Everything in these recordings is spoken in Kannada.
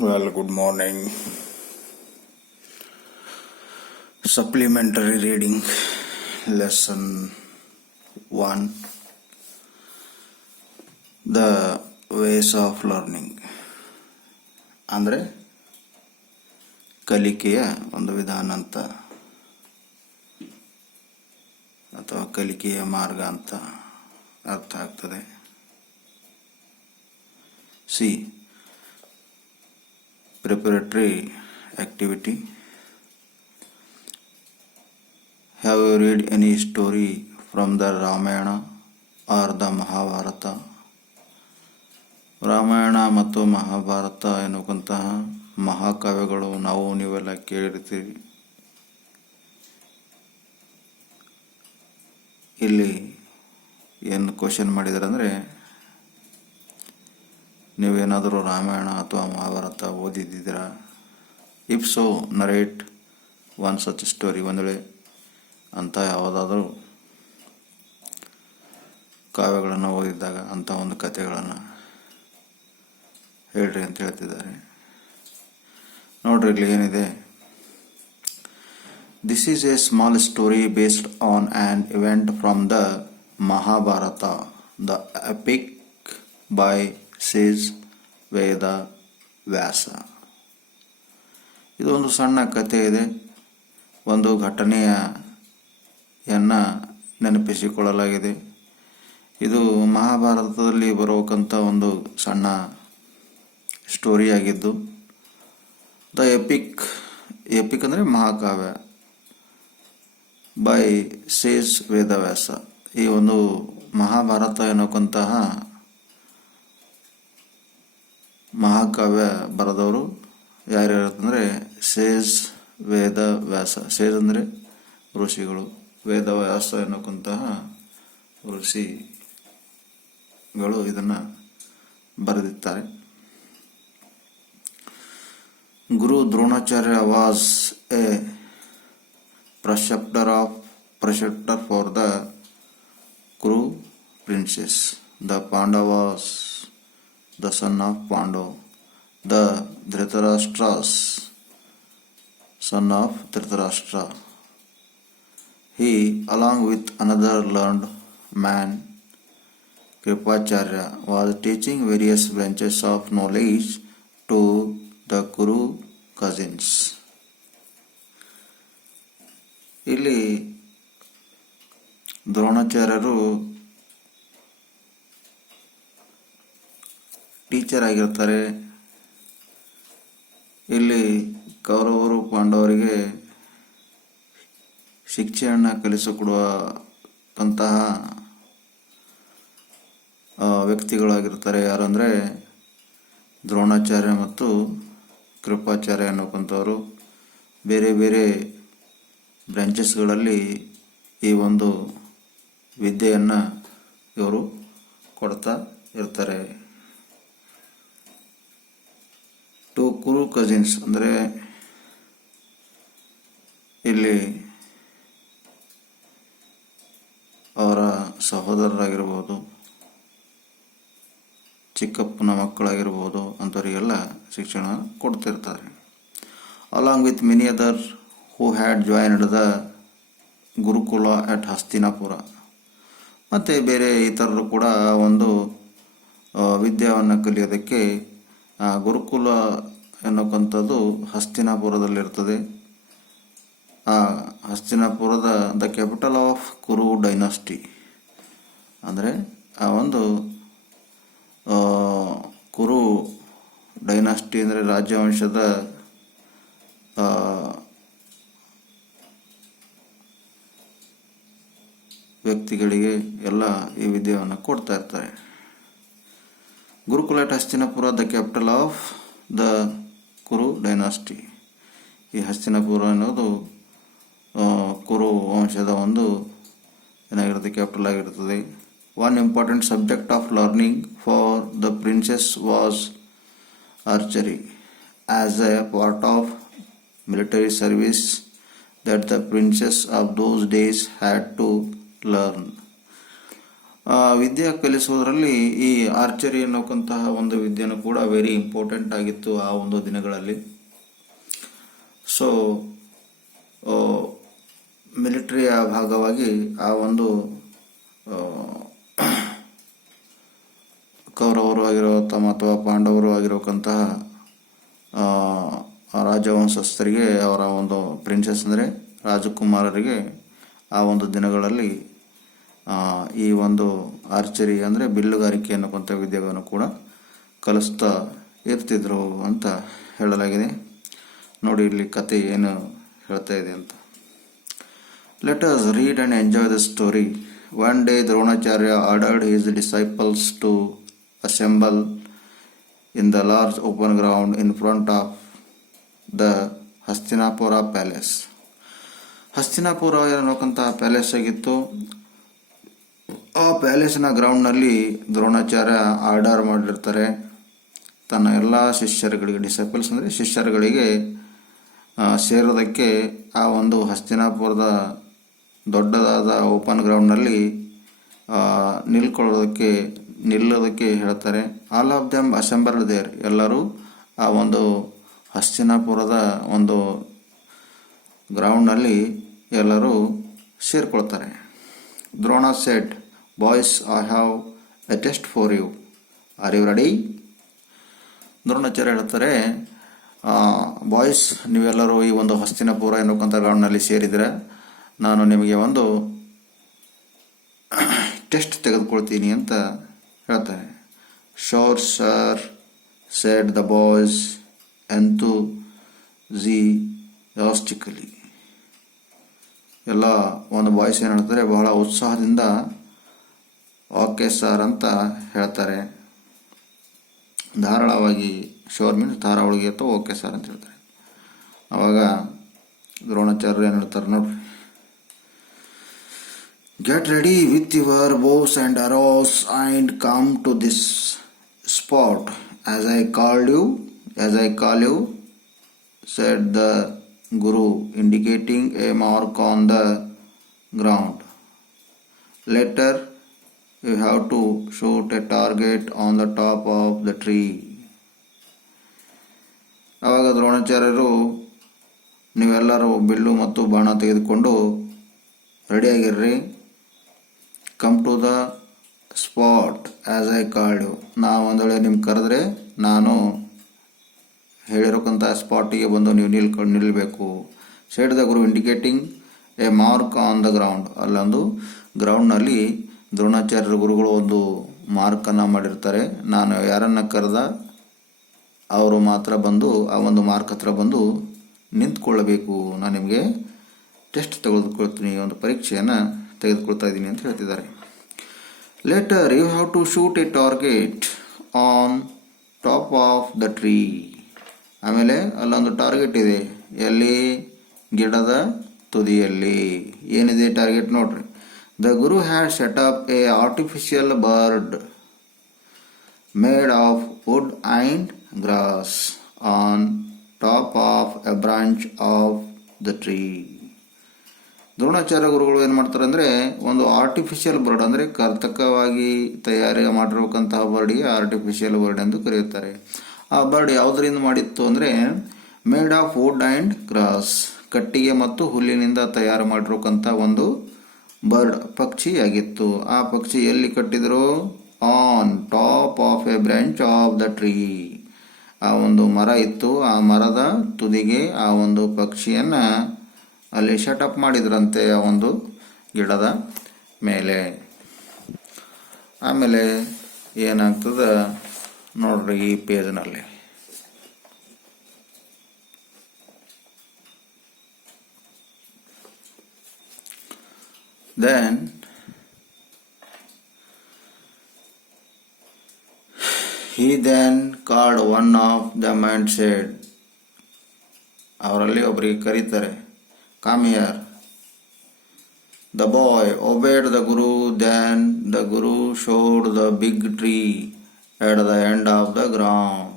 Well, good morning. Supplementary reading, lesson 1, the ways of learning. ಅಂದರೆ ಕಲಿಕೆಯ ಒಂದು ವಿಧಾನ ಅಂತ ಅಥವಾ ಕಲಿಕೆಯ ಮಾರ್ಗ ಅಂತ ಅರ್ಥ ಆಗ್ತದೆ. C preparatory activity. Have you read any story from the Ramayana or the Mahabharata? Ramayana ಮತ್ತು ಮಹಾಭಾರತ ಎನ್ನುವಂತಹ ಮಹಾಕಾವ್ಯಗಳು ನೀವೆಲ್ಲ ಕೇಳಿರ್ತೀವಿ. ಇಲ್ಲಿ ಏನು ಕ್ವಶನ್ ಮಾಡಿದ್ದಾರೆ ಅಂದರೆ, ನೀವೇನಾದರೂ ರಾಮಾಯಣ ಅಥವಾ ಮಹಾಭಾರತ ಓದಿದ್ದೀರಾ? If so narrate one such story. ಒಂದು ವೇಳೆ ಅಂಥ ಯಾವುದಾದ್ರೂ ಕಾವ್ಯಗಳನ್ನು ಓದಿದ್ದಾಗ ಅಂಥ ಒಂದು ಕಥೆಗಳನ್ನು ಹೇಳ್ರಿ ಅಂತ ಹೇಳ್ತಿದ್ದಾರೆ. ನೋಡ್ರಿ, ಇಲ್ಲಿ ಏನಿದೆ. This is a small story based on on event from the Mahabharata, the epic by sage Veda Vyasa. ಇದೊಂದು ಸಣ್ಣ ಕಥೆ ಇದೆ. ಒಂದು ಘಟನೆಯನ್ನು ನೆನಪಿಸಿಕೊಳ್ಳಲಾಗಿದೆ. ಇದು ಮಹಾಭಾರತದಲ್ಲಿ ಬರಬೇಕಂತ ಒಂದು ಸಣ್ಣ ಸ್ಟೋರಿ ಆಗಿದ್ದು, ದ ಎಪಿಕ್ ಅಂದರೆ ಮಹಾಕಾವ್ಯ, ಬೈ ಸೇಸ್ ವೇದವ್ಯಾಸ. ಈ ಒಂದು ಮಹಾಭಾರತ ಎನ್ನುವಂತಹ ಮಹಾಕಾವ್ಯ ಬರೆದವರು ಯಾರ್ಯಾರಂದರೆ ಸೇಜ್ ವೇದವ್ಯಾಸ. ಸೇಜ್ ಅಂದರೆ ಋಷಿಗಳು, ವೇದವ್ಯಾಸ ಎನ್ನುವಂತಹ ಋಷಿಗಳು ಇದನ್ನು ಬರೆದಿದ್ದಾರೆ. Guru Dronacharya was a preceptor for the Kuru princess. The Pandavas, the son of Pandu, the Dhritarashtra's son of Dhritarashtra. He, along with another learned man, Kripacharya, was teaching various branches of knowledge to the Kuru cousins. ಇಲ್ಲಿ ದ್ರೋಣಾಚಾರ್ಯರು ಟೀಚರ್ ಆಗಿರ್ತಾರೆ. ಇಲ್ಲಿ ಕೌರವರು ಪಾಂಡವರಿಗೆ ಶಿಕ್ಷೆಯನ್ನು ಕಲಿಸಿಕೊಡುವಂತಹ ವ್ಯಕ್ತಿಗಳಾಗಿರ್ತಾರೆ. ಯಾರಂದರೆ ದ್ರೋಣಾಚಾರ್ಯ ಮತ್ತು ಕೃಪಾಚಾರ್ಯ ಅನ್ನೋಕ್ಕಂಥವರು. ಬೇರೆ ಬೇರೆ ಬ್ರಾಂಚಸ್ಗಳಲ್ಲಿ ಈ ಒಂದು ವಿದ್ಯೆಯನ್ನು ಇವರು ಕೊಡ್ತಾ ಇರ್ತಾರೆ. ಟು ಕುರು ಕಸಿನ್ಸ್ ಅಂದರೆ ಇಲ್ಲಿ ಅವರ ಸಹೋದರರಾಗಿರ್ಬೋದು, ಚಿಕ್ಕಪ್ಪನ ಮಕ್ಕಳಾಗಿರ್ಬೋದು, ಅಂಥವರಿಗೆಲ್ಲ ಶಿಕ್ಷಣ ಕೊಡ್ತಿರ್ತಾರೆ. Along with many other who had joined the gurukula at Hastinapura. ಮತ್ತು ಬೇರೆ ಇತರರು ಕೂಡ ಒಂದು ವಿದ್ಯಾವನ್ನು ಕಲಿಯೋದಕ್ಕೆ ಗುರುಕುಲ ಎನ್ನುವಂಥದ್ದು ಹಸ್ತಿನಾಪುರದಲ್ಲಿರ್ತದೆ. ಆ ಹಸ್ತಿನಾಪುರದ the capital of Kuru dynasty. ಅಂದರೆ ಆ ಒಂದು ಕುರು ಡೈನಾಸ್ಟಿ ಅಂದರೆ ರಾಜ್ಯವಂಶದ ವ್ಯಕ್ತಿಗಳಿಗೆ ಎಲ್ಲ ಈ ವಿದ್ಯೆಯನ್ನು ಕೊಡ್ತಾ ಇರ್ತಾರೆ. Gurukula at Hastinapura, the capital of the Kuru dynasty. ಈ ಹಸ್ತಿನಾಪುರ ಅನ್ನೋದು ಕುರು ವಂಶದ ಒಂದು ಏನಾಗಿರುತ್ತೆ, ಕ್ಯಾಪಿಟಲ್ ಆಗಿರ್ತದೆ. One important subject of learning for the princes was archery as a part of military service that the princes of those days had to learn. ವಿದ್ಯೆ ಕಲಿಸುವುದರಲ್ಲಿ ಈ ಆರ್ಚರಿ ಅನ್ನೋಕ್ಕಂತಹ ಒಂದು ವಿದ್ಯೆನೂ ಕೂಡ ವೆರಿ ಇಂಪಾರ್ಟೆಂಟ್ ಆಗಿತ್ತು ಆ ಒಂದು ದಿನಗಳಲ್ಲಿ. ಸೊ ಮಿಲಿಟರಿಯ ಭಾಗವಾಗಿ ಆ ಒಂದು ಕೌರವರು ಆಗಿರುವಂತಹ ಅಥವಾ ಪಾಂಡವರು ಆಗಿರತಕ್ಕಂತಹ ರಾಜವಂಶಸ್ಥರಿಗೆ ಅವರ ಒಂದು ಪ್ರಿನ್ಸೆಸ್ ಅಂದರೆ ರಾಜಕುಮಾರರಿಗೆ ಆ ಒಂದು ದಿನಗಳಲ್ಲಿ ಈ ಒಂದು ಆರ್ಚರಿ ಅಂದರೆ ಬಿಲ್ಲುಗಾರಿಕೆ ಅನ್ನುವಂಥ ವಿದ್ಯೆಗಳನ್ನು ಕೂಡ ಕಲಿಸ್ತಾ ಇರ್ತಿದ್ರು ಅಂತ ಹೇಳಲಾಗಿದೆ. ನೋಡಿ ಇಲ್ಲಿ ಕತೆ ಏನು ಹೇಳ್ತಾ ಇದೆ ಅಂತ. Let us read and enjoy the story. One day Dronacharya ordered his disciples to assemble in the large open ground in front of the Hastinapura palace. Hastinapura ಅನ್ನೋಕ್ಕಂತಹ ಪ್ಯಾಲೇಸ್ ಆಗಿತ್ತು. ಆ ಪ್ಯಾಲೇಸಿನ ಗ್ರೌಂಡ್ನಲ್ಲಿ ದ್ರೋಣಾಚಾರ್ಯ ಆರ್ಡರ್ ಮಾಡಿರ್ತಾರೆ ತನ್ನ ಎಲ್ಲ ಶಿಷ್ಯರುಗಳಿಗೆ, ಡಿಸೈಪಲ್ಸ್ ಅಂದರೆ ಶಿಷ್ಯರುಗಳಿಗೆ ಸೇರೋದಕ್ಕೆ ಆ ಒಂದು ಹಸ್ತಿನಾಪುರದ ದೊಡ್ಡದಾದ ಓಪನ್ ಗ್ರೌಂಡ್ನಲ್ಲಿ ನಿಲ್ಲೋದಕ್ಕೆ ಹೇಳ್ತಾರೆ. All of them assembled there. ಎಲ್ಲರೂ ಆ ಒಂದು ಹಸ್ತಿನಾಪುರದ ಒಂದು ಗ್ರೌಂಡ್ನಲ್ಲಿ ಎಲ್ಲರೂ ಸೇರ್ಕೊಳ್ತಾರೆ. Drona said, boys, I have a test for you, are you ready? Dronacharya ಹೇಳ್ತಾರೆ, ಬಾಯ್ಸ್ ನೀವೆಲ್ಲರೂ ಈ ಒಂದು ಹಸ್ತಿನಾಪುರ ಎನ್ನುವಂಥ ಗ್ರೌಂಡ್ನಲ್ಲಿ ಸೇರಿದರೆ ನಾನು ನಿಮಗೆ ಒಂದು ಟೆಸ್ಟ್ ತೆಗೆದುಕೊಳ್ತೀನಿ ಅಂತ ಹೇಳ್ತಾರೆ. Sure sir said the boys enthusiastically. ಎಲ್ಲ ಒಂದು ಬಾಯ್ಸ್ ಏನು ಹೇಳ್ತಾರೆ, ಬಹಳ ಉತ್ಸಾಹದಿಂದ ಓಕೆ ಸರ್ ಅಂತ ಹೇಳ್ತಾರೆ. ಧಾರಾಳವಾಗಿ, ಶೋರ್ ಮೀನ್ಸ್ ಧಾರಾವಳಿಗೆ ಅಥವಾ ಓಕೆ ಸರ್ ಅಂತ ಹೇಳ್ತಾರೆ. ಆವಾಗ ದ್ರೋಣಾಚಾರ್ಯರು ಏನು ಹೇಳ್ತಾರೆ ನೋಡ್ರಿ. Get ready with your bows and arrows and come to this spot as I call you, said the Guru, indicating a mark on the ground. Later, you have to shoot a target on the top of the tree. ಆವಾಗ ದ್ರೋಣಾಚಾರ್ಯರು, ನೀವೆಲ್ಲರೂ ಬಿಲ್ಲು ಮತ್ತು ಬಾಣ ತೆಗೆದುಕೊಂಡು ರೆಡಿಯಾಗಿರ್ರಿ. Come to the spot as I called you. ನಾವು ಒಂದು ವೇಳೆ ನಿಮ್ಗೆ ಕರೆದ್ರೆ ನಾನು ಹೇಳಿರೋಕ್ಕಂಥ ಸ್ಪಾಟಿಗೆ ಬಂದು ನೀವು ನಿಲ್ಲಬೇಕು. Side the Guru, indicating A mark on the ground. ಅಲ್ಲೊಂದು ಗ್ರೌಂಡ್ನಲ್ಲಿ ದ್ರೋಣಾಚಾರ್ಯರ ಗುರುಗಳು ಒಂದು ಮಾರ್ಕನ್ನು ಮಾಡಿರ್ತಾರೆ. ನಾನು ಯಾರನ್ನು ಕರೆದ ಅವರು ಮಾತ್ರ ಬಂದು ಆ ಒಂದು ಮಾರ್ಕ್ ಹತ್ರ ಬಂದು ನಿಂತ್ಕೊಳ್ಳಬೇಕು. ನಾನು ನಿಮಗೆ ಟೆಸ್ಟ್ ತೆಗೆದುಕೊಳ್ತೀನಿ, ಒಂದು ಪರೀಕ್ಷೆಯನ್ನು ತೆಗೆದುಕೊಳ್ತಾ ಇದ್ದೀನಿ ಅಂತ ಹೇಳ್ತಿದ್ದಾರೆ. Later you have to shoot a target on top of the tree. ಆಮೇಲೆ ಅಲ್ಲೊಂದು ಟಾರ್ಗೆಟ್ ಇದೆ, ಎಲ್ಲಿ? ಗಿಡದ ತುದಿಯಲ್ಲಿ. ಏನಿದೆ ಟಾರ್ಗೆಟ್ ನೋಡ್ರಿ. The guru had set up a artificial bird made of wood and grass on top of a branch of the tree. Dronacharya ಗುರುಗಳು ಏನು ಮಾಡ್ತಾರೆ ಅಂದರೆ, ಒಂದು ಆರ್ಟಿಫಿಷಿಯಲ್ ಬರ್ಡ್ ಅಂದರೆ ಕರ್ತಕವಾಗಿ ತಯಾರಿ ಮಾಡಿರಬೇಕಂತಹ ಬರ್ಡಿಗೆ ಆರ್ಟಿಫಿಷಿಯಲ್ ಬರ್ಡ್ ಎಂದು ಕರೆಯುತ್ತಾರೆ. ಆ ಬರ್ಡ್ ಯಾವುದರಿಂದ ಮಾಡಿತ್ತು ಅಂದರೆ, made of wood and grass, ಕಟ್ಟಿಗೆ ಮತ್ತು ಹುಲ್ಲಿನಿಂದ ತಯಾರು ಮಾಡಿರೋಕ್ಕಂಥ ಒಂದು ಬರ್ಡ್, ಪಕ್ಷಿಯಾಗಿತ್ತು. ಆ ಪಕ್ಷಿ ಎಲ್ಲಿ ಕಟ್ಟಿದ್ರು? On top of a branch of the tree. ಆ ಒಂದು ಮರ ಇತ್ತು, ಆ ಮರದ ತುದಿಗೆ ಆ ಒಂದು ಪಕ್ಷಿಯನ್ನು ಅಲ್ಲಿ ಶಟಪ್ ಮಾಡಿದ್ರಂತೆ, ಆ ಒಂದು ಗಿಡದ ಮೇಲೆ. ಆಮೇಲೆ ಏನಾಗ್ತದೆ ನೋಡ್ರಿ ಈ ಪೇಜ್ನಲ್ಲಿ. Then he then called one of them and said, ಅವರಲ್ಲಿ ಒಬ್ಬರಿಗೆ ಕರೀತಾರೆ, come here. The boy obeyed the Guru. Then the Guru showed the big tree at the end of the ground.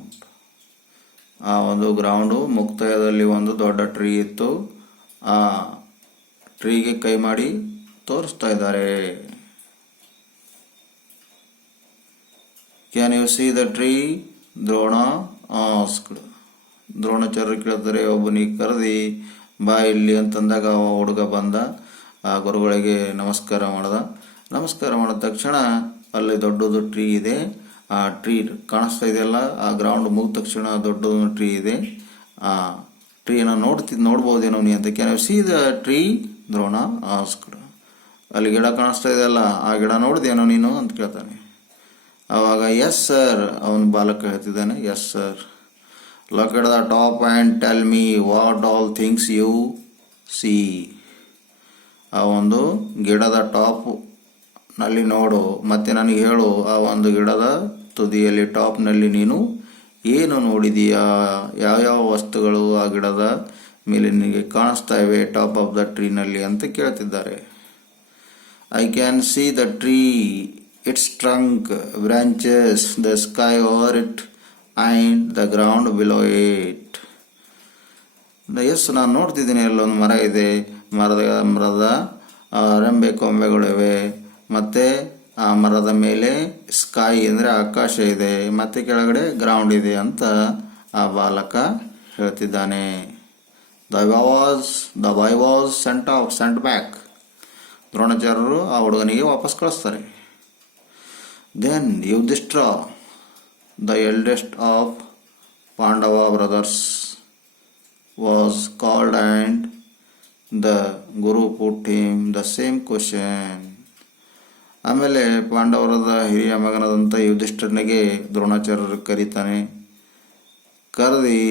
ಆ ಒಂದು ಗ್ರೌಂಡು ಮುಕ್ತಾಯದಲ್ಲಿ ಒಂದು ದೊಡ್ಡ ಟ್ರೀ ಇತ್ತು. ಆ ಟ್ರೀಗೆ ಕೈ ಮಾಡಿ ತೋರಿಸ್ತಾ ಇದ್ದಾರೆ. Can you see the tree Drona asked. ದ್ರೋಣಾಚಾರ್ಯರು ಕೇಳ್ತಾರೆ, ಒಬ್ಬನಿಗೆ ಕರೆದಿ ಬಾ ಇಲ್ಲಿ ಅಂತಂದಾಗ ಹುಡುಗ ಬಂದ, ಆ ಗುರುಗಳಿಗೆ ನಮಸ್ಕಾರ ಮಾಡ್ದ. ನಮಸ್ಕಾರ ಮಾಡಿದ ತಕ್ಷಣ ಅಲ್ಲಿ ದೊಡ್ಡದು ಟ್ರೀ ಇದೆ. ಆ ಟ್ರೀ ಕಾಣಿಸ್ತಾ ಇದೆಯಲ್ಲ, ಆ ಗ್ರೌಂಡ್ ಮುಗಿದ ತಕ್ಷಣ ದೊಡ್ಡದು ಟ್ರೀ ಇದೆ. ಆ ಟ್ರೀನ ನೋಡ್ಬೋದೇನೋ ನೀ ಅಂತ. Can you see the tree Drona asked. ಅಲ್ಲಿ ಗಿಡ ಕಾಣಿಸ್ತಾ ಇದೆಯಲ್ಲ, ಆ ಗಿಡ ನೋಡ್ದೇನೋ ನೀನು ಅಂತ ಕೇಳ್ತಾನೆ. ಆವಾಗ ಎಸ್ ಸರ್, ಅವನು ಬಾಲಕ ಹೇಳ್ತಿದ್ದಾನೆ, yes sir. Look at the top and tell me what all things you see. ಆ ಒಂದು ಗಿಡದ ಟಾಪ್ನಲ್ಲಿ ನೋಡು, ಮತ್ತೆ ನನಗೆ ಹೇಳು, ಆ ಒಂದು ಗಿಡದ ತುದಿಯಲ್ಲಿ ಟಾಪ್ನಲ್ಲಿ ನೀನು ಏನು ನೋಡಿದೀಯಾ, ಯಾವ್ಯಾವ ವಸ್ತುಗಳು ಆ ಗಿಡದ ಮೇಲೆ ನಿನಗೆ ಕಾಣಿಸ್ತಾ ಇವೆ ಟಾಪ್ ಆಫ್ ದ ಟ್ರೀನಲ್ಲಿ ಅಂತ ಕೇಳ್ತಿದ್ದಾರೆ. I can see the tree, its trunk, branches, the sky over it and the ground below it. Yes, ನಾನು ನೋಡ್ತಿದ್ದೀನಿ, ಅಲ್ಲೊಂದು ಮರ ಇದೆ, ಮರದ ರೆಂಬೆ ಕೊಂಬೆಗಳಿವೆ, ಮತ್ತು ಆ ಮರದ ಮೇಲೆ ಸ್ಕೈ ಅಂದರೆ ಆಕಾಶ ಇದೆ, ಮತ್ತು ಕೆಳಗಡೆ ಗ್ರೌಂಡ್ ಇದೆ ಅಂತ ಆ ಬಾಲಕ ಹೇಳ್ತಿದ್ದಾನೆ. The boy was sent back. ದ್ರೋಣಾಚಾರ್ಯರು ಆ ಹುಡುಗನಿಗೆ ವಾಪಸ್ ಕಳಿಸ್ತಾರೆ. Then Yudhishthira, the eldest of Pandava brothers, was called and the guru put him the same question. ಆಮೇಲೆ ಪಾಂಡವರದ ಹಿರಿಯ ಮಗನಾದಂಥ ಯುಧಿಷ್ಠಿರನಿಗೆ ದ್ರೋಣಾಚಾರ್ಯರು ಕರೀತಾನೆ. ಕರೆದಿ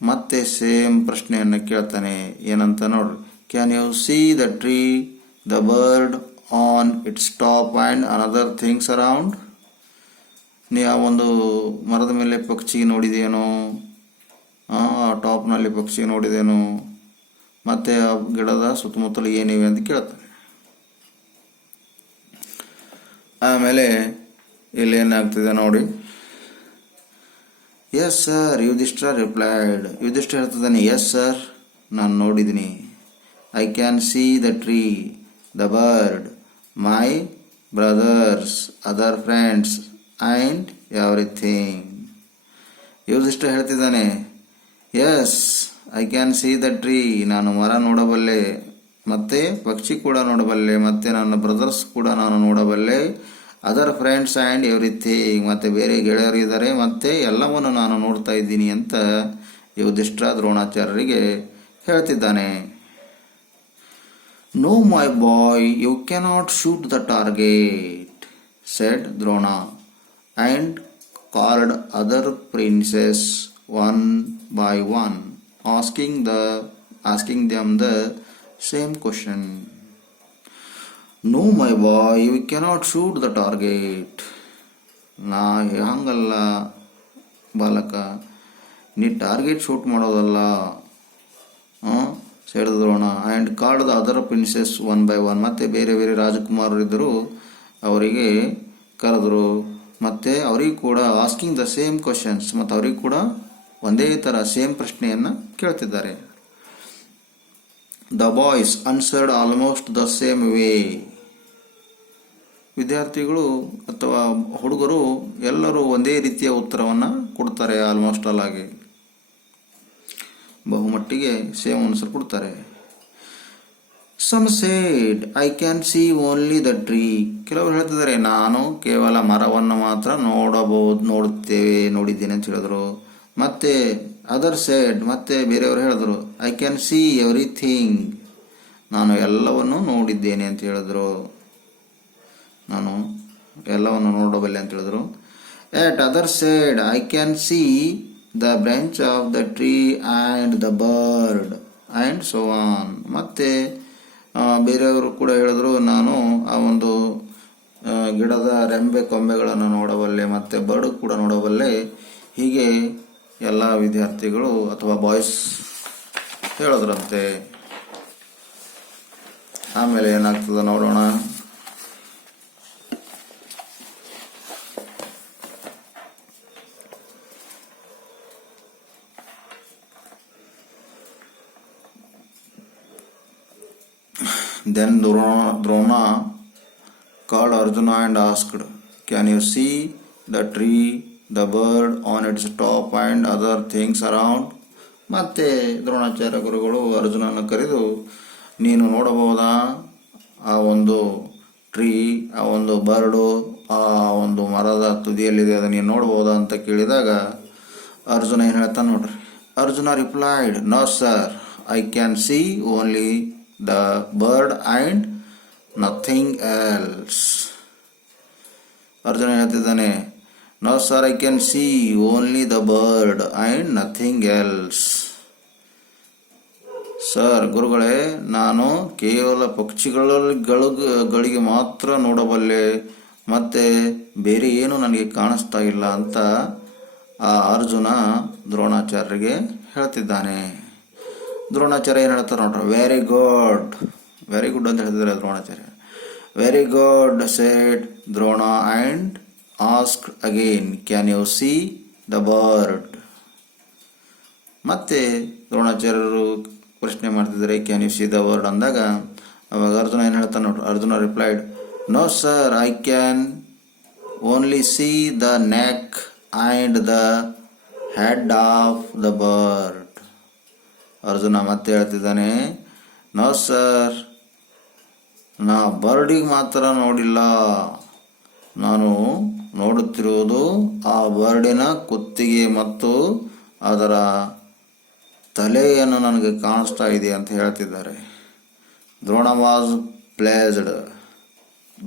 ಮತ್ತೆ ಸೇಮ್ ಪ್ರಶ್ನೆಯನ್ನು ಕೇಳ್ತಾನೆ. ಏನಂತ ನೋಡ್ರಿ. Can you see the tree, the bird on its top and another things around. ನೀ ಆ ಒಂದು ಮರದ ಮೇಲೆ ಪಕ್ಷಿ ನೋಡಿದೇನೋ, ಆ ಟಾಪ್ನಲ್ಲಿ ಪಕ್ಷಿ ನೋಡಿದೇನೋ, ಮತ್ತು ಆ ಗಿಡದ ಸುತ್ತಮುತ್ತಲು ಏನಿವೆ ಅಂತ ಕೇಳ್ತಾನೆ. ಆಮೇಲೆ ಇಲ್ಲಿ ಏನಾಗ್ತಿದೆ ನೋಡಿ. Yes sir, Yudhishthira replied. Yudhishthira ಹೇಳ್ತಿದ್ದಾನೆ, ಎಸ್ ಸರ್, ನಾನು ನೋಡಿದ್ದೀನಿ. I can see the tree, the bird, my brothers, other friends and everything. Yudhishthira ಹೇಳ್ತಿದ್ದಾನೆ, yes I can see the tree, ನಾನು ಮರ ನೋಡಬಲ್ಲೆ, ಮತ್ತು ಪಕ್ಷಿ ಕೂಡ ನೋಡಬಲ್ಲೆ, ಮತ್ತು ನನ್ನ ಬ್ರದರ್ಸ್ ಕೂಡ ನಾನು ನೋಡಬಲ್ಲೆ, ಅದರ್ ಫ್ರೆಂಡ್ಸ್ ಆ್ಯಂಡ್ ಎವ್ರಿಥಿಂಗ್, ಮತ್ತು ಬೇರೆ ಗೆಳೆಯರಿದ್ದಾರೆ, ಮತ್ತು ಎಲ್ಲವನ್ನು ನಾನು ನೋಡ್ತಾ ಇದ್ದೀನಿ ಅಂತ ಯುಧಿಷ್ಠಿರ ದ್ರೋಣಾಚಾರ್ಯರಿಗೆ ಹೇಳ್ತಿದ್ದಾನೆ. No my boy, you cannot shoot the target, said Drona, and called other princes one by one, asking them the same question. No my boy, you cannot shoot the target. ನಾ ಹಂಗಲ್ಲ ಬಾಲಕ, ನೀ ಟಾರ್ಗೆಟ್ ಶೂಟ್ ಮಾಡೋದಲ್ಲ, ಸೇಡಿದ್ರೋಣ. And called the other princes one by one, ಮತ್ತು ಬೇರೆ ಬೇರೆ ರಾಜಕುಮಾರರಿದ್ದರು, ಅವರಿಗೆ ಕರೆದರು, ಮತ್ತು ಅವರಿಗೂ ಕೂಡ ಆಸ್ಕಿಂಗ್ ದ ಸೇಮ್ ಕ್ವಶನ್ಸ್, ಮತ್ತು ಅವರಿಗೂ ಕೂಡ ಒಂದೇ ಥರ ಸೇಮ್ ಪ್ರಶ್ನೆಯನ್ನು ಕೇಳ್ತಿದ್ದಾರೆ. The boys answered almost the same way. ವಿದ್ಯಾರ್ಥಿಗಳು ಅಥವಾ ಹುಡುಗರು ಎಲ್ಲರೂ ಒಂದೇ ರೀತಿಯ ಉತ್ತರವನ್ನು ಕೊಡ್ತಾರೆ, ಆಲ್ಮೋಸ್ಟ್ ಆಲ್ ಆಗಿ, ಬಹುಮಟ್ಟಿಗೆ ಸೇಮ್ ಆನ್ಸರ್ ಕೊಡ್ತಾರೆ. Some said I can see only the tree. ಕೆಲವರು ಹೇಳ್ತಿದ್ದಾರೆ, ನಾನು ಕೇವಲ ಮರವನ್ನು ಮಾತ್ರ ನೋಡಿದ್ದೇನೆ ಅಂತ ಹೇಳಿದ್ರು. ಮತ್ತೆ ಅದರ್ ಸೈಡ್, ಮತ್ತೆ ಬೇರೆಯವರು ಹೇಳಿದ್ರು, ಐ ಕ್ಯಾನ್ ಸಿ ಎವ್ರಿಥಿಂಗ್, ನಾನು ಎಲ್ಲವನ್ನು ನೋಡಿದ್ದೇನೆ ಅಂತ ಹೇಳಿದ್ರು, ನಾನು ಎಲ್ಲವನ್ನು ನೋಡಬಲ್ಲೆ ಅಂತ ಹೇಳಿದ್ರು. At other side I can see the branch of the tree and the bird and so on. ಮತ್ತು ಬೇರೆಯವರು ಕೂಡ ಹೇಳಿದ್ರು, ನಾನು ಆ ಒಂದು ಗಿಡದ ರೆಂಬೆ ಕೊಂಬೆಗಳನ್ನು ನೋಡಬಲ್ಲೆ, ಮತ್ತು ಬರ್ಡ್ ಕೂಡ ನೋಡಬಲ್ಲೆ. ಹೀಗೆ ಎಲ್ಲ ವಿದ್ಯಾರ್ಥಿಗಳು ಅಥವಾ ಬಾಯ್ಸ್ ಹೇಳಿದ್ರಂತೆ. ಆಮೇಲೆ ಏನಾಗ್ತದೆ ನೋಡೋಣ. Then Drona called Arjuna and asked, "Can you see the tree, the bird on its top and other things around. ಮತ್ತೆ ದ್ರೋಣಾಚಾರ್ಯ ಗುರುಗಳು ಅರ್ಜುನನ ಕರೆದು, ನೀನು ನೋಡಬಹುದಾ ಆ ಒಂದು ಟ್ರೀ, ಆ ಒಂದು ಬರ್ಡು, ಆ ಒಂದು ಮರದ ತುದಿಯಲ್ಲಿದೆ, ಅದನ್ನು ನೀನು ನೋಡ್ಬೋದಾ ಅಂತ ಕೇಳಿದಾಗ ಅರ್ಜುನ ಏನು ಹೇಳ್ತಾನೆ ನೋಡ್ರಿ. Arjuna replied, no sir, I can see only the bird and nothing else. Arjuna ಹೇಳ್ತಿದ್ದಾನೆ, no sir, I can see only the bird and nothing else. Sir ಗುರುಗಳೇ, ನಾನು ಕೇವಲ ಪಕ್ಷಿಗಳಿಗೆ ಮಾತ್ರ ನೋಡಬಲ್ಲೆ, ಮತ್ತೆ ಬೇರೆ ಏನು ನನಗೆ ಕಾಣಿಸ್ತಾ ಇಲ್ಲ ಅಂತ ಆ ಅರ್ಜುನ ದ್ರೋಣಾಚಾರ್ಯರಿಗೆ ಹೇಳ್ತಿದ್ದಾನೆ. ದ್ರೋಣಾಚಾರ್ಯ ಏನು ಹೇಳ್ತಾರೆ ನೋಡ್ರಿ, ವೆರಿ ಗುಡ್, ವೆರಿ ಗುಡ್ ಅಂತ ಹೇಳ್ತಿದ್ದಾರೆ Dronacharya. Very good said Drona and ask again, can you see the bird. ಮತ್ತೆ ದ್ರೋಣಾಚಾರ್ಯರು ಪ್ರಶ್ನೆ ಮಾಡ್ತಿದ್ದಾರೆ, can you see the bird ಅಂದಾಗ ಅವಾಗ ಅರ್ಜುನ ಏನು ಹೇಳ್ತಾನೆ ನೋಡ್ರಿ. Arjuna replied, no sir, I can only see the neck and the head of the bird. Arjuna ಮತ್ತೆ ಹೇಳ್ತಿದ್ದಾನೆ, ನೋ ಸರ್, ನಾ ಬರ್ಡಿಗೆ ಮಾತ್ರ ನೋಡಿಲ್ಲ, ನಾನು ನೋಡುತ್ತಿರುವುದು ಆ ಬರ್ಡಿನ ಕುತ್ತಿಗೆ ಮತ್ತು ಅದರ ತಲೆಯನ್ನು ನನಗೆ ಕಾಣಿಸ್ತಾ ಇದೆ ಅಂತ ಹೇಳ್ತಿದ್ದಾರೆ. ದ್ರೋಣ ವಾಸ್ ಪ್ಲೇಸ್ಡ್,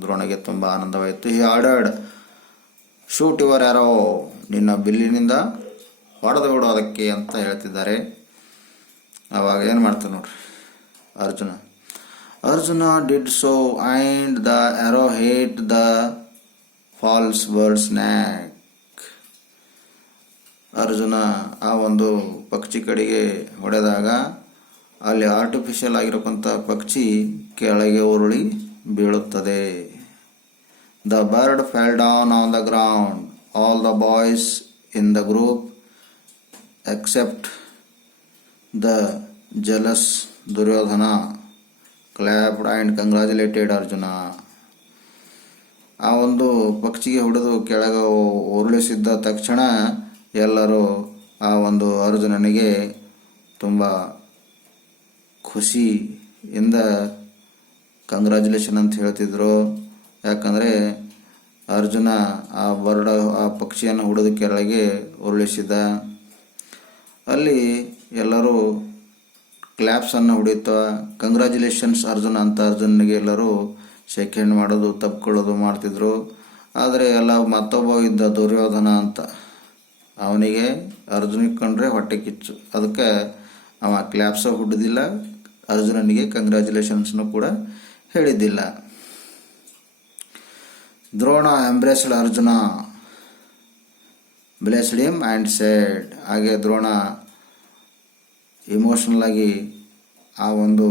ದ್ರೋಣಗೆ ತುಂಬ ಆನಂದವಾಯಿತು. ಹಿ ಆರ್ಡರ್ಡ್, ಶೂಟ್ ಯುವರ್ ಆರೋ, ನಿನ್ನ ಬಿಲ್ಲಿನಿಂದ ಹೊಡೆದು ಬಿಡು ಅದಕ್ಕೆ ಅಂತ ಹೇಳ್ತಿದ್ದಾರೆ. ಆವಾಗ ಏನು ಮಾಡ್ತಾನೆ ನೋಡ್ರಿ Arjuna. Arjuna did so and the arrow hit the false bird's neck. Arjuna ಆ ಒಂದು ಪಕ್ಷಿ ಕಡೆಗೆ ಹೊಡೆದಾಗ ಅಲ್ಲಿ ಆರ್ಟಿಫಿಷಿಯಲ್ ಆಗಿರತಕ್ಕಂಥ ಪಕ್ಷಿ ಕೆಳಗೆ ಉರುಳಿ ಬೀಳುತ್ತದೆ. The bird fell down on the ground. All the boys in the group except the jealous Duryodhana clapped and congratulated Arjuna. ಆ ಒಂದು ಪಕ್ಷಿಗೆ ಹೊಡೆದು ಕೆಳಗೆ ಉರುಳಿಸಿದ್ದ ತಕ್ಷಣ ಎಲ್ಲರೂ ಆ ಒಂದು ಅರ್ಜುನನಿಗೆ ತುಂಬ ಖುಷಿಯಿಂದ ಕಂಗ್ರ್ಯಾಚುಲೇಷನ್ ಅಂತ ಹೇಳ್ತಿದ್ರು. ಯಾಕಂದರೆ ಅರ್ಜುನ ಆ ಪಕ್ಷಿಯನ್ನು ಹೊಡೆದು ಕೆಳಗೆ ಉರುಳಿಸಿದ. ಅಲ್ಲಿ ಎಲ್ಲರೂ ಕ್ಲ್ಯಾಪ್ಸನ್ನು ಹೊಡಿತಾ ಕಂಗ್ರ್ಯಾಚುಲೇಷನ್ಸ್ ಅರ್ಜುನ ಅಂತ ಅರ್ಜುನನಿಗೆ ಎಲ್ಲರೂ ಶೇಕ್ ಹ್ಯಾಂಡ್ ಮಾಡೋದು, ತಪ್ಕೊಳ್ಳೋದು ಮಾಡ್ತಿದ್ರು. ಆದರೆ ಮತ್ತೊಬ್ಬ ಇದ್ದ ದುರ್ಯೋಧನ ಅಂತ, ಅವನಿಗೆ ಅರ್ಜುನಿಗೆ ಕಂಡ್ರೆ ಹೊಟ್ಟೆ ಕಿಚ್ಚು. ಅದಕ್ಕೆ ಅವ ಕ್ಲ್ಯಾಪ್ಸ ಹೊಡೆದಿಲ್ಲ, ಅರ್ಜುನನಿಗೆ ಕಂಗ್ರ್ಯಾಚುಲೇಷನ್ಸ್ನು ಕೂಡ ಹೇಳಿದ್ದಿಲ್ಲ. Drona embraced Arjuna, blessed him and said. ಹಾಗೆ ದ್ರೋಣ ಇಮೋಷನಲ್ ಆಗಿ ಆ ಒಂದು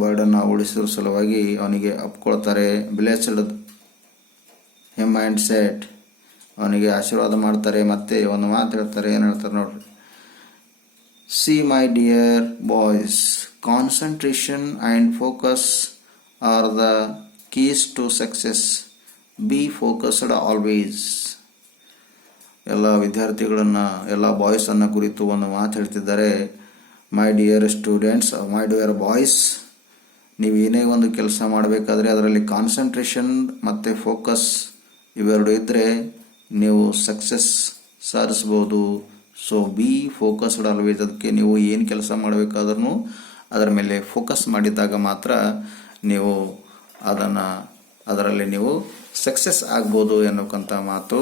ಬರ್ಡನ್ನು ಉಳಿಸುವ ಸಲುವಾಗಿ ಅವನಿಗೆ ಅಪ್ಕೊಳ್ತಾರೆ. ಬ್ಲೆಸ್ಡ್ ಹಿಮ್ ಆ್ಯಂಡ್ ಸೆಡ್, ಅವನಿಗೆ ಆಶೀರ್ವಾದ ಮಾಡ್ತಾರೆ. ಮತ್ತೆ ಒಂದು ಮಾತು ಹೇಳ್ತಾರೆ, ಏನು ಹೇಳ್ತಾರೆ ನೋಡ್ರಿ. See my dear boys, concentration and focus are the keys to success. Be focused always. ಎಲ್ಲ ವಿದ್ಯಾರ್ಥಿಗಳನ್ನು, ಎಲ್ಲ ಬಾಯ್ಸನ್ನು ಕುರಿತು ಒಂದು ಮಾತು ಹೇಳ್ತಿದ್ದಾರೆ. My dear students, my dear boys, ನೀವು ಏನೇ ಒಂದು ಕೆಲಸ ಮಾಡಬೇಕಾದ್ರೆ ಅದರಲ್ಲಿ ಕಾನ್ಸಂಟ್ರೇಷನ್ ಮತ್ತು ಫೋಕಸ್ ಇವೆರಡು ಇದ್ದರೆ ನೀವು ಸಕ್ಸಸ್ ಸಾಧಿಸ್ಬೋದು. So be focused always. ಅದಕ್ಕೆ ನೀವು ಏನು ಕೆಲಸ ಮಾಡಬೇಕಾದ್ರೂ ಅದರ ಮೇಲೆ ಫೋಕಸ್ ಮಾಡಿದಾಗ ಮಾತ್ರ ನೀವು ಅದರಲ್ಲಿ ನೀವು ಸಕ್ಸಸ್ ಆಗ್ಬೋದು ಎನ್ನುವಂಥ ಮಾತು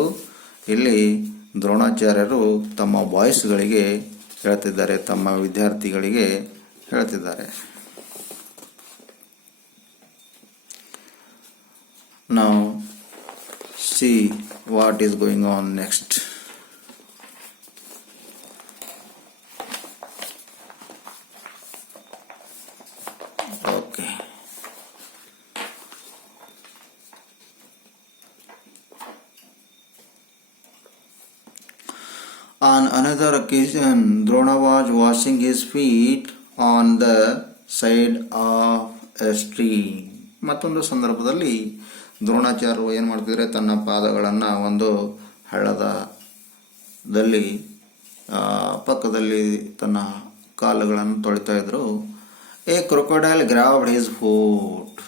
ಇಲ್ಲಿ ದ್ರೋಣಾಚಾರ್ಯರು ತಮ್ಮ ಬಾಯ್ಸ್ಗಳಿಗೆ ಹೇಳ್ತಿದ್ದಾರೆ, ತಮ್ಮ ವಿದ್ಯಾರ್ಥಿಗಳಿಗೆ ಹೇಳ್ತಿದ್ದಾರೆ. Now see what is going on next. Okay. On another occasion, Drona was washing his feet on the side of a stream. ಮತ್ತೊಂದು ಸಂದರ್ಭದಲ್ಲಿ ದ್ರೋಣಾಚಾರ್ಯರು ಏನು ಮಾಡ್ತಿದ್ರೆ, ತನ್ನ ಪಾದಗಳನ್ನು ಒಂದು ಹಳ್ಳದಲ್ಲಿ ಪಕ್ಕದಲ್ಲಿ ತನ್ನ ಕಾಲುಗಳನ್ನು ತೊಳಿತಾ ಇದ್ರು. A crocodile ಗ್ರಾಬ್ಡ್ his foot.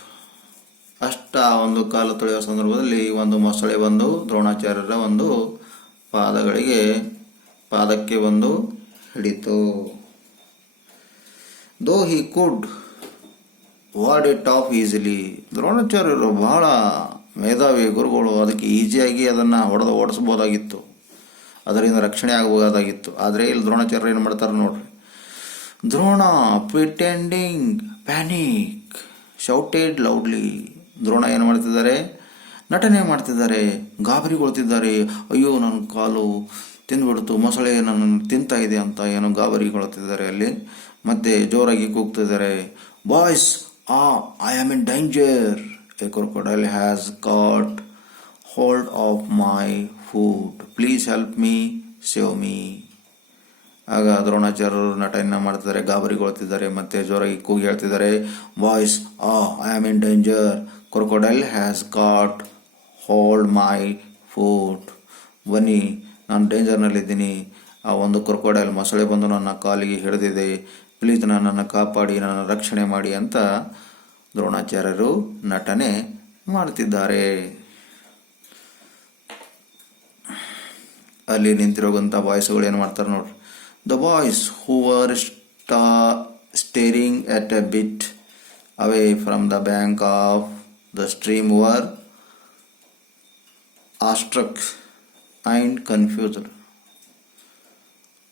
ಆ ಒಂದು ಕಾಲು ತೊಳೆಯುವ ಸಂದರ್ಭದಲ್ಲಿ ಒಂದು ಮೊಸಳೆ ಬಂದು ದ್ರೋಣಾಚಾರ್ಯರ ಒಂದು ಪಾದಕ್ಕೆ ಬಂದು ಹಿಡಿತು. ದೋ ಹಿ ಕುಡ್ ವಾರ್ಡ್ ಇಟ್ ಆಫ್ ಈಸಿಲಿ. ದ್ರೋಣಾಚಾರ್ಯರು ಬಹಳ ಮೇಧಾವಿ ಗುರುಗಳು, ಅದಕ್ಕೆ ಈಸಿಯಾಗಿ ಅದನ್ನು ಓಡಿಸ್ಬೋದಾಗಿತ್ತು, ಅದರಿಂದ ರಕ್ಷಣೆ ಆಗಬಹುದಾಗಿತ್ತು. ಆದರೆ ಇಲ್ಲಿ ದ್ರೋಣಾಚಾರ್ಯರು ಏನು ಮಾಡ್ತಾರೆ ನೋಡ್ರಿ. Drona pretending panic shouted loudly. Drona ಏನು ಮಾಡ್ತಿದ್ದಾರೆ? ನಟನೆ ಮಾಡ್ತಿದ್ದಾರೆ, ಗಾಬರಿಗೊಳ್ತಿದ್ದಾರೆ. ಅಯ್ಯೋ, ನನ್ನ ಕಾಲು ತಿಂದುಬಿಡ್ತು, ಮೊಸಳೆ ನನ್ನನ್ನು ತಿಂತಾ ಇದೆ ಅಂತ ಏನೋ ಗಾಬರಿಗೊಳ್ತಿದ್ದಾರೆ ಅಲ್ಲಿ. ಮತ್ತೆ ಜೋರಾಗಿ ಕೂಗ್ತಿದ್ದಾರೆ, boys, I am in danger. A crocodile has caught hold of my foot. Please help me, save me. ಆಗ ದ್ರೋಣಾಚಾರ್ಯರು ನಟನೆ ಮಾಡ್ತಿದ್ದಾರೆ, ಗಾಬರಿಗೊಳ್ತಿದ್ದಾರೆ, ಮತ್ತೆ ಜೋರಾಗಿ ಕೂಗಿ ಹೇಳ್ತಿದ್ದಾರೆ, boys, I am in danger. Crocodile has caught hold my foot. ಬನ್ನಿ, ನಾನು ಡೇಂಜರ್ನಲ್ಲಿದ್ದೀನಿ. ಆ ಒಂದು ಕ್ರೊಕೊಡೈಲ್ ಮೊಸಳೆ ಬಂದು ನನ್ನ ಕಾಲಿಗೆ ಹಿಡಿದಿದೆ. ಪ್ಲೀಸ್ ನನ್ನನ್ನು ಕಾಪಾಡಿ, ನನ್ನ ರಕ್ಷಣೆ ಮಾಡಿ ಅಂತ ದ್ರೋಣಾಚಾರ್ಯರು ನಟನೆ ಮಾಡ್ತಿದ್ದಾರೆ. ಅಲ್ಲಿ ನಿಂತಿರೋಂಥ ಬಾಯ್ಸ್ಗಳು ಏನು ಮಾಡ್ತಾರೆ ನೋಡ್ರಿ. The boys who were staring at a bit away from the bank of the stream were awestruck and confused.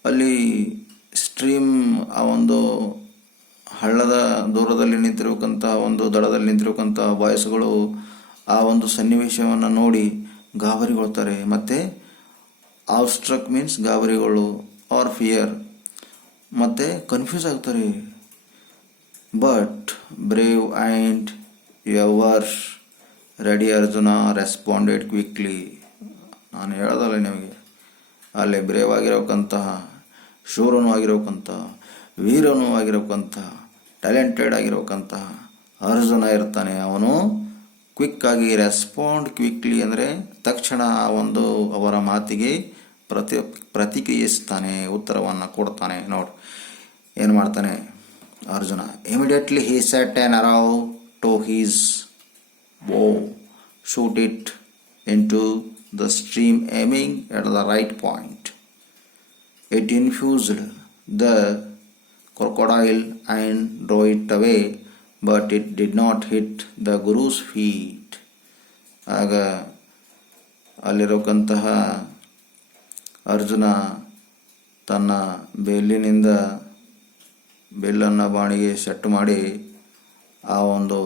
ಅಲ್ಲಿ ಸ್ಟ್ರೀಮ್, ಆ ಒಂದು ಹಳ್ಳದ ದೂರದಲ್ಲಿ ನಿಂತಿರಬೇಕಂತ, ಒಂದು ದಡದಲ್ಲಿ ನಿಂತಿರಬೇಕಂತ ಬಾಯ್ಸ್ಗಳು ಆ ಒಂದು ಸನ್ನಿವೇಶವನ್ನು ನೋಡಿ ಗಾಬರಿಗೊಳ್ತಾರೆ. ಮತ್ತು ಆಸ್ಟ್ರಕ್ ಮೀನ್ಸ್ ಗಾಬರಿಗಳು, ಆರ್ ಫಿಯರ್, ಮತ್ತು ಕನ್ಫ್ಯೂಸ್ ಆಗ್ತಾರೆ. But brave and ever ready Arjuna responded quickly. ನಾನು ಹೇಳೋದಲ್ಲ ನಿಮಗೆ, ಅಲ್ಲಿ ಬ್ರೇವ್ ಆಗಿರೋಕ್ಕಂತಹ, ಶೂರನೂ ಆಗಿರೋಕ್ಕಂಥ, ವೀರನೂ ಆಗಿರೋಕ್ಕಂಥ, ಟ್ಯಾಲೆಂಟೆಡ್ ಆಗಿರೋಕ್ಕಂತಹ ಅರ್ಜುನ ಇರ್ತಾನೆ. ಅವನು ಕ್ವಿಕ್ಕಾಗಿ ರೆಸ್ಪಾಂಡ್ ಕ್ವಿಕ್ಲಿ ಅಂದರೆ ತಕ್ಷಣ ಆ ಒಂದು ಅವರ ಮಾತಿಗೆ ಪ್ರತಿಕ್ರಿಯಿಸ್ತಾನೆ, ಉತ್ತರವನ್ನು ಕೊಡ್ತಾನೆ. ನೋಡಿ ಏನು ಮಾಡ್ತಾನೆ Arjuna. Immediately he set on arrow to his bow, shoot it into the stream aiming at the right point. It infused the crocodile and drew it away, but it did not hit the Guru's feet. ಆಗ ಅಲ್ಲಿರೋಕ್ಕಂತಹ ಅರ್ಜುನ ತನ್ನ ಬೇಲಿನಿಂದ ಬೇಲನ್ನು ಬಾಣಿಗೆ ಸೆಟ್ ಮಾಡಿ ಆ ಒಂದು